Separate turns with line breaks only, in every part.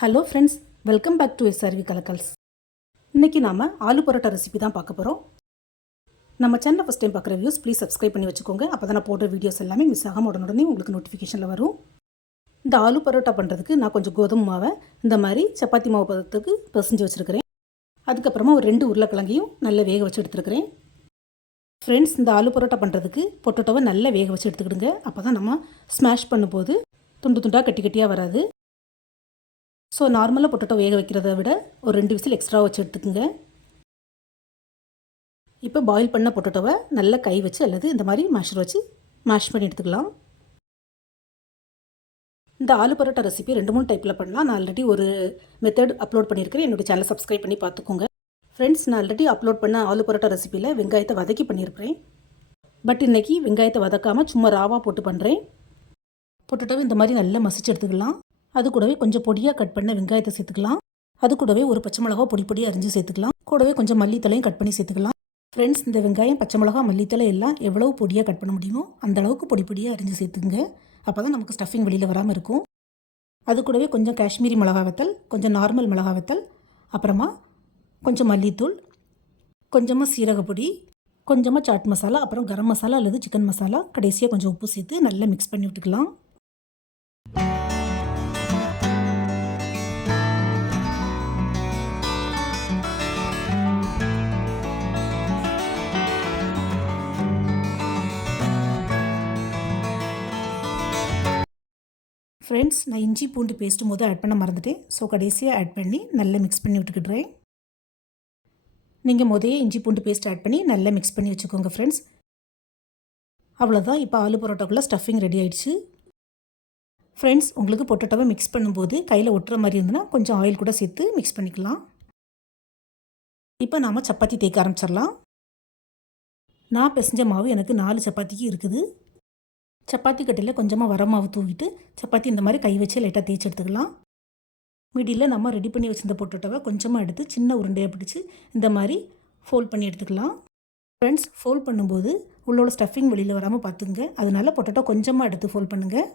Hello friends welcome back to SRV கலக்கல்ஸ் இன்றைக்கி நாம் aloo parotta recipe தான் பார்க்க போகிறோம் நம்ம சேனலை ஃபஸ்ட் டைம் பார்க்குற வியூஸ் ப்ளீஸ் சப்ஸ்கிரைப் பண்ணி வச்சுக்கோங்க. அப்போ தான் நான் போடுற வீடியோஸ் எல்லாமே மிஸ் ஆகாமல் உடனே உங்களுக்கு நோட்டிஃபிகேஷனில் வரும். இந்த ஆலு பரோட்டா பண்ணுறதுக்கு நான் கொஞ்சம் கோதுமை மாவை இந்த மாதிரி சப்பாத்தி மாவு பதத்துக்கு பிசைஞ்சு வச்சுருக்கிறேன். அதுக்கப்புறமா ஒரு ரெண்டு உருளைக்கிழங்கையும் நல்லா வேக வச்சு எடுத்துருக்கிறேன். ஃப்ரெண்ட்ஸ் இந்த ஆலு பரோட்டா பண்ணுறதுக்கு பொட்டோட்டோவை நல்லா வேக வச்சு எடுத்துக்கிடுங்க. அப்போ தான் நம்ம ஸ்மாஷ் பண்ணும்போது துண்டு துண்டாக கட்டி கட்டியாக வராது. ஸோ நார்மலாக பொட்டட்டோ வேக வைக்கிறத விட ஒரு ரெண்டு விசில் எக்ஸ்ட்ரா வச்சு எடுத்துக்கோங்க. இப்போ பாயில் பண்ண பொட்டட்டோவை நல்லா கை வச்சு அல்லது இந்த மாதிரி மேஷர் வச்சு மேஷ் பண்ணி எடுத்துக்கலாம். இந்த ஆலு பரோட்டா ரெசிபி ரெண்டு மூணு டைப்பில் பண்ணலாம். நான் ஆல்ரெடி ஒரு மெத்தட் அப்லோட் பண்ணியிருக்கிறேன். என்னோடய சேனலை சப்ஸ்கிரைப் பண்ணி பார்த்துக்கோங்க. ஃப்ரெண்ட்ஸ் நான் ஆல்ரெடி அப்லோட் பண்ண ஆலு பரோட்டா ரெசிப்பியில் வெங்காயத்தை வதக்கி பண்ணியிருக்கிறேன். பட் இன்றைக்கி வெங்காயத்தை வதக்காமல் சும்மா ராவாக போட்டு பண்ணுறேன் பொட்டோட்டோவை இந்த மாதிரி நல்லா மசிச்சு எடுத்துக்கலாம். அது கூடவே கொஞ்சம் பொடியாக கட் பண்ண வெங்காயத்தை சேர்த்துக்கலாம். அது கூடவே ஒரு பச்சை மிளகா பொடி பொடியாக அரிஞ்சு சேர்த்துக்கலாம். கூடவே கொஞ்சம் மல்லித்தலையும் கட் பண்ணி சேர்த்துக்கலாம். ஃப்ரெண்ட்ஸ் இந்த வெங்காயம் பச்சை மிளகா மல்லித்தலை எல்லாம் எவ்வளவு பொடியாக கட் பண்ண முடியுமோ அந்த அளவுக்கு பொடி பொடியாக அரிஞ்சு சேர்த்துங்க. அப்போ தான் நமக்கு ஸ்டஃபிங் வெளியில் வராமல் இருக்கும். அது கூடவே கொஞ்சம் காஷ்மீரி மிளகா வத்தல் கொஞ்சம் நார்மல் மிளகா வத்தல் அப்புறமா கொஞ்சம் மல்லித்தூள் கொஞ்சமாக சீரகப்பொடி கொஞ்சமாக சாட் மசாலா அப்புறம் கரம் மசாலா அல்லது சிக்கன் மசாலா கடைசியாக கொஞ்சம் உப்பு சேர்த்து நல்லா மிக்ஸ் பண்ணி விட்டுக்கலாம். ஃப்ரெண்ட்ஸ் நான் இஞ்சி பூண்டு பேஸ்ட்டும் போது ஆட் பண்ண மறந்துட்டேன். ஸோ கடைசியாக ஆட் பண்ணி நல்லா மிக்ஸ் பண்ணி விட்டுக்கிட்டுறேன். நீங்கள் முதயே இஞ்சி பூண்டு பேஸ்ட் ஆட் பண்ணி நல்லா மிக்ஸ் பண்ணி வச்சுக்கோங்க ஃப்ரெண்ட்ஸ் அவ்வளோதான் இப்போ ஆலு பரோட்டாக்குள்ளே ஸ்டஃபிங் ரெடி ஆயிடுச்சு. ஃப்ரெண்ட்ஸ் உங்களுக்கு பொட்டோட்டாவை மிக்ஸ் பண்ணும்போது கையில் ஒட்டுற மாதிரி இருந்ததுன்னா கொஞ்சம் ஆயில் கூட சேர்த்து மிக்ஸ் பண்ணிக்கலாம். இப்போ நாம் சப்பாத்தி தேய்க்க ஆரம்பிச்சிடலாம். நான் பிசைஞ்ச மாவு எனக்கு நாலு சப்பாத்திக்கு இருக்குது. சப்பாத்தி கட்டையில் கொஞ்சமாக வர மாவு தூவிட்டு சப்பாத்தி இந்த மாதிரி கை வச்சு லைட்டாக தேய்ச்சி எடுத்துக்கலாம். மிடியில் நம்ம ரெடி பண்ணி வச்சிருந்த பொட்டோட்டாவை கொஞ்சமாக எடுத்து சின்ன உருண்டையாக பிடிச்சி இந்த மாதிரி ஃபோல்ட் பண்ணி எடுத்துக்கலாம். ஃப்ரெண்ட்ஸ் ஃபோல்ட் பண்ணும்போது உள்ளோட ஸ்டஃபிங் வெளியில் வராமல் பார்த்துங்க. அதனால பொட்டோட்டோ கொஞ்சமாக எடுத்து ஃபோல்ட் பண்ணுங்கள்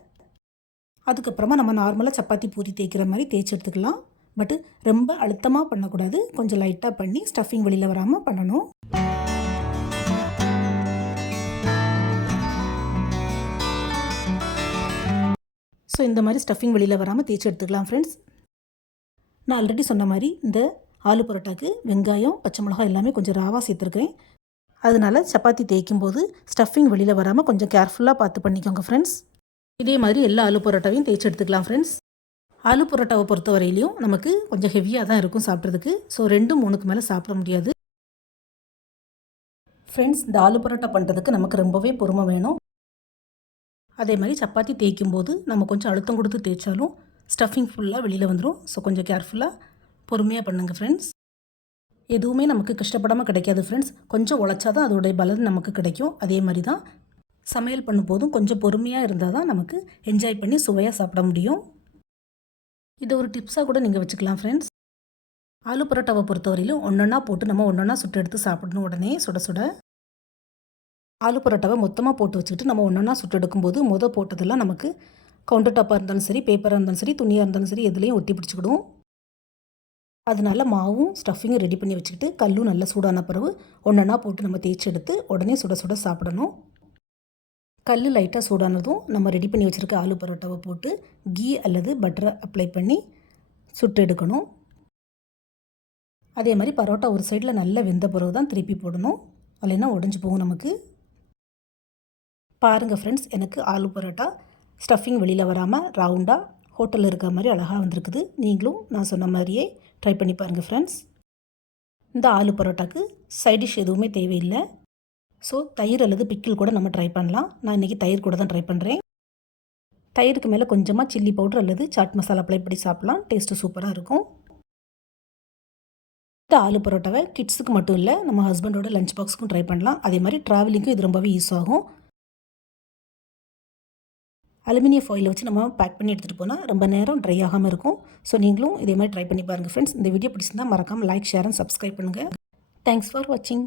அதுக்கப்புறமா நம்ம நார்மலாக சப்பாத்தி பூரி தேய்க்கிற மாதிரி தேய்ச்சி எடுத்துக்கலாம். பட்டு ரொம்ப அழுத்தமாக பண்ணக்கூடாது. கொஞ்சம் லைட்டாக பண்ணி ஸ்டஃபிங் வெளியில் வராமல் பண்ணணும். ஸோ இந்த மாதிரி ஸ்டஃபிங் வெளியில் வராமல் தேய்ச்சி எடுத்துக்கலாம் ஃப்ரெண்ட்ஸ் நான் ஆல்ரெடி சொன்ன மாதிரி இந்த ஆலு பரோட்டாக்கு வெங்காயம் பச்சை மிளகாய் எல்லாமே கொஞ்சம் ராவாக சேர்த்துருக்கேன் அதனால் சப்பாத்தி தேய்க்கும் போது ஸ்டஃபிங் வெளியில் வராமல் கொஞ்சம் கேர்ஃபுல்லாக பார்த்து பண்ணிக்கோங்க ஃப்ரெண்ட்ஸ் இதே மாதிரி எல்லா ஆலு பரோட்டாவையும் தேய்ச்சி எடுத்துக்கலாம் ஃப்ரெண்ட்ஸ் ஆலு பரோட்டாவை பொறுத்த வரையிலையும் நமக்கு கொஞ்சம் ஹெவியாக தான் இருக்கும் சாப்பிட்றதுக்கு. ஸோ ரெண்டு மூணுக்கு மேலே சாப்பிட முடியாது. ஃப்ரெண்ட்ஸ் இந்த ஆலு பரோட்டா பண்ணுறதுக்கு நமக்கு ரொம்பவே பொறுமை வேணும். அதே மாதிரி சப்பாத்தி தேய்க்கும் போது நம்ம கொஞ்சம் அழுத்தம் கொடுத்து தேய்ச்சாலும் ஸ்டஃபிங் ஃபுல்லாக வெளியில் வந்துடும் ஸோ கொஞ்சம் கேர்ஃபுல்லாக பொறுமையாக பண்ணுங்கள் ஃப்ரெண்ட்ஸ் எதுவுமே நமக்கு கஷ்டப்படாமல் கிடைக்காது ஃப்ரெண்ட்ஸ் கொஞ்சம் உழைச்சா தான் அதோடைய பலன் நமக்கு கிடைக்கும். அதே மாதிரி தான் சமையல் பண்ணும்போதும் கொஞ்சம் பொறுமையாக இருந்தால் தான் நமக்கு என்ஜாய் பண்ணி சுவையாக சாப்பிட முடியும். இதை ஒரு டிப்ஸாக கூட நீங்கள் வச்சுக்கலாம் ஃப்ரெண்ட்ஸ் ஆலு பரோட்டாவை பொறுத்தவரையிலும் ஒன்றொன்னா போட்டு நம்ம ஒன்றொன்னா சுட்டு எடுத்து சாப்பிடணும் உடனே சுட சுட. ஆலு பரோட்டாவை மொத்தமாக போட்டு வச்சுக்கிட்டு நம்ம ஒன்றா சுட்டு எடுக்கும்போது மொதல் போட்டதெல்லாம் நமக்கு கவுண்டர் டாப்பாக இருந்தாலும் சரி பேப்பராக இருந்தாலும் சரி துணியாக இருந்தாலும் சரி எதுலேயும் ஒட்டி பிடிச்சிக்கிடும் அதனால மாவும் ஸ்டஃபிங்கும் ரெடி பண்ணி வச்சுக்கிட்டு கல்லும் நல்லா சூடான பிறகு ஒன்றா போட்டு நம்ம தேய்ச்சி எடுத்து உடனே சுட சுட சாப்பிடணும். கல் லைட்டாக சூடானதும் நம்ம ரெடி பண்ணி வச்சுருக்க ஆலு பரோட்டாவை போட்டு கீ அல்லது பட்டரை அப்ளை பண்ணி சுட்டு எடுக்கணும். அதே மாதிரி பரோட்டா ஒரு சைடில் நல்லா வெந்த பிறகு தான் திருப்பி போடணும். இல்லைன்னா உடஞ்சி போகும் நமக்கு. பாருங்கள் ஃப்ரெண்ட்ஸ் எனக்கு ஆலு பரோட்டா ஸ்டஃபிங் வெளியில் வராமல் ரவுண்டாக ஹோட்டலில் இருக்கிற மாதிரி அழகாக வந்திருக்குது. நீங்களும் நான் சொன்ன மாதிரியே ட்ரை பண்ணி பாருங்கள் ஃப்ரெண்ட்ஸ் இந்த ஆலு பரோட்டாக்கு சைட் டிஷ் எதுவுமே தேவையில்லை. ஸோ தயிர் அல்லது பிக்கிள் கூட நம்ம ட்ரை பண்ணலாம். நான் இன்றைக்கி தயிர் கூட தான் ட்ரை பண்ணுறேன் தயிருக்கு மேலே கொஞ்சமாக சில்லி பவுடர் அல்லது சாட் மசாலா அப்ளை பண்ணி சாப்பிட்லாம். டேஸ்ட்டு சூப்பராக இருக்கும். இந்த ஆலு பரோட்டாவை கிட்ஸுக்கு மட்டும் இல்லை நம்ம ஹஸ்பண்டோட லஞ்ச் பாக்ஸுக்கும் ட்ரை பண்ணலாம். அதே மாதிரி ட்ராவலிங்க்கும் இது ரொம்பவே யூஸ் ஆகும். அலுமினிய ஃபாயில் வச்சு நம்ம பேக் பண்ணி எடுத்துகிட்டு போனால் ரொம்ப நேரம் ட்ரை ஆகாமல் இருக்கும். ஸோ நீங்களும் இதே மாதிரி ட்ரை பண்ணி பாருங்கள் ஃப்ரெண்ட்ஸ் இந்த வீடியோ பிடிச்சிருந்தால் மறக்காமல் லைக் ஷேர் அண்ட் சப்ஸ்கிரைப் பண்ணுங்கள் தேங்க்ஸ் ஃபார் வாட்சிங்